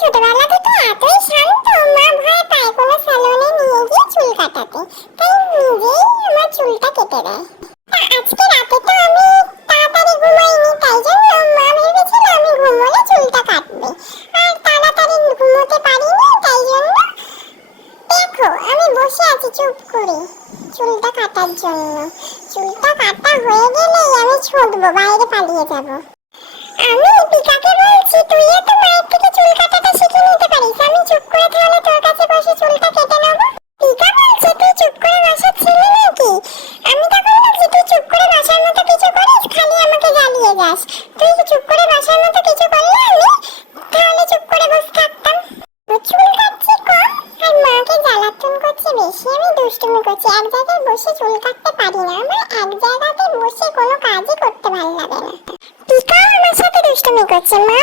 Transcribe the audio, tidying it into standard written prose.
ছোটবেলা থেকে এতই শান্ত, মা ভয় পায় কোনো স্যালুনে নিয়ে গিয়ে চুল কাটাতে, তাই নিজেই আমার চুলটা কেটে দেয়। আজকে রাতে তো আমি তাড়াতাড়ি ঘুমাইনি, তাই জন্য মা ভেবেছিল আমি ঘুমোলে চুলটা কাটবে, আর তাড়াতাড়ি ঘুমোতে পারিনি, তাই জন্য দেখো আমি বসে আছি চুপ করে চুলটা কাটার জন্য। চুলটা কাটা হয়ে গেলেই আমি ছুটবো, বাইরে পালিয়ে যাব। আমি পিকাকে বলছি তুইও তো মায়ের থেকে চুল কাটাটা শিখে নিতে পারিস, আমি চুপ করে তাহলে তোর কাছে বসে চুলটা কেটে নেব। পিকা বলছে তুই চুপ করে বসার ছেলে নাকি? আমি তখন বলছি তুই চুপ করে বসার মতো কিছু করিস, খালি আমাকে জ্বালিয়ে যাস। তুই চুপ করে বসার মতো কিছু করলে আমি তাহলে চুপ করে বসে থাকতাম। চুল কাটছি কম আর মাকে জ্বালাতন করছি বেশি, আমি দুষ্টুমি করছি, এক জায়গায় বসে চুল কাটতে পারি না, আমার এক জায়গাতে বসে কোনো কাজই করতে ভালো লাগে না। পিকা আমার সাথে দুষ্টুমি করছে, মা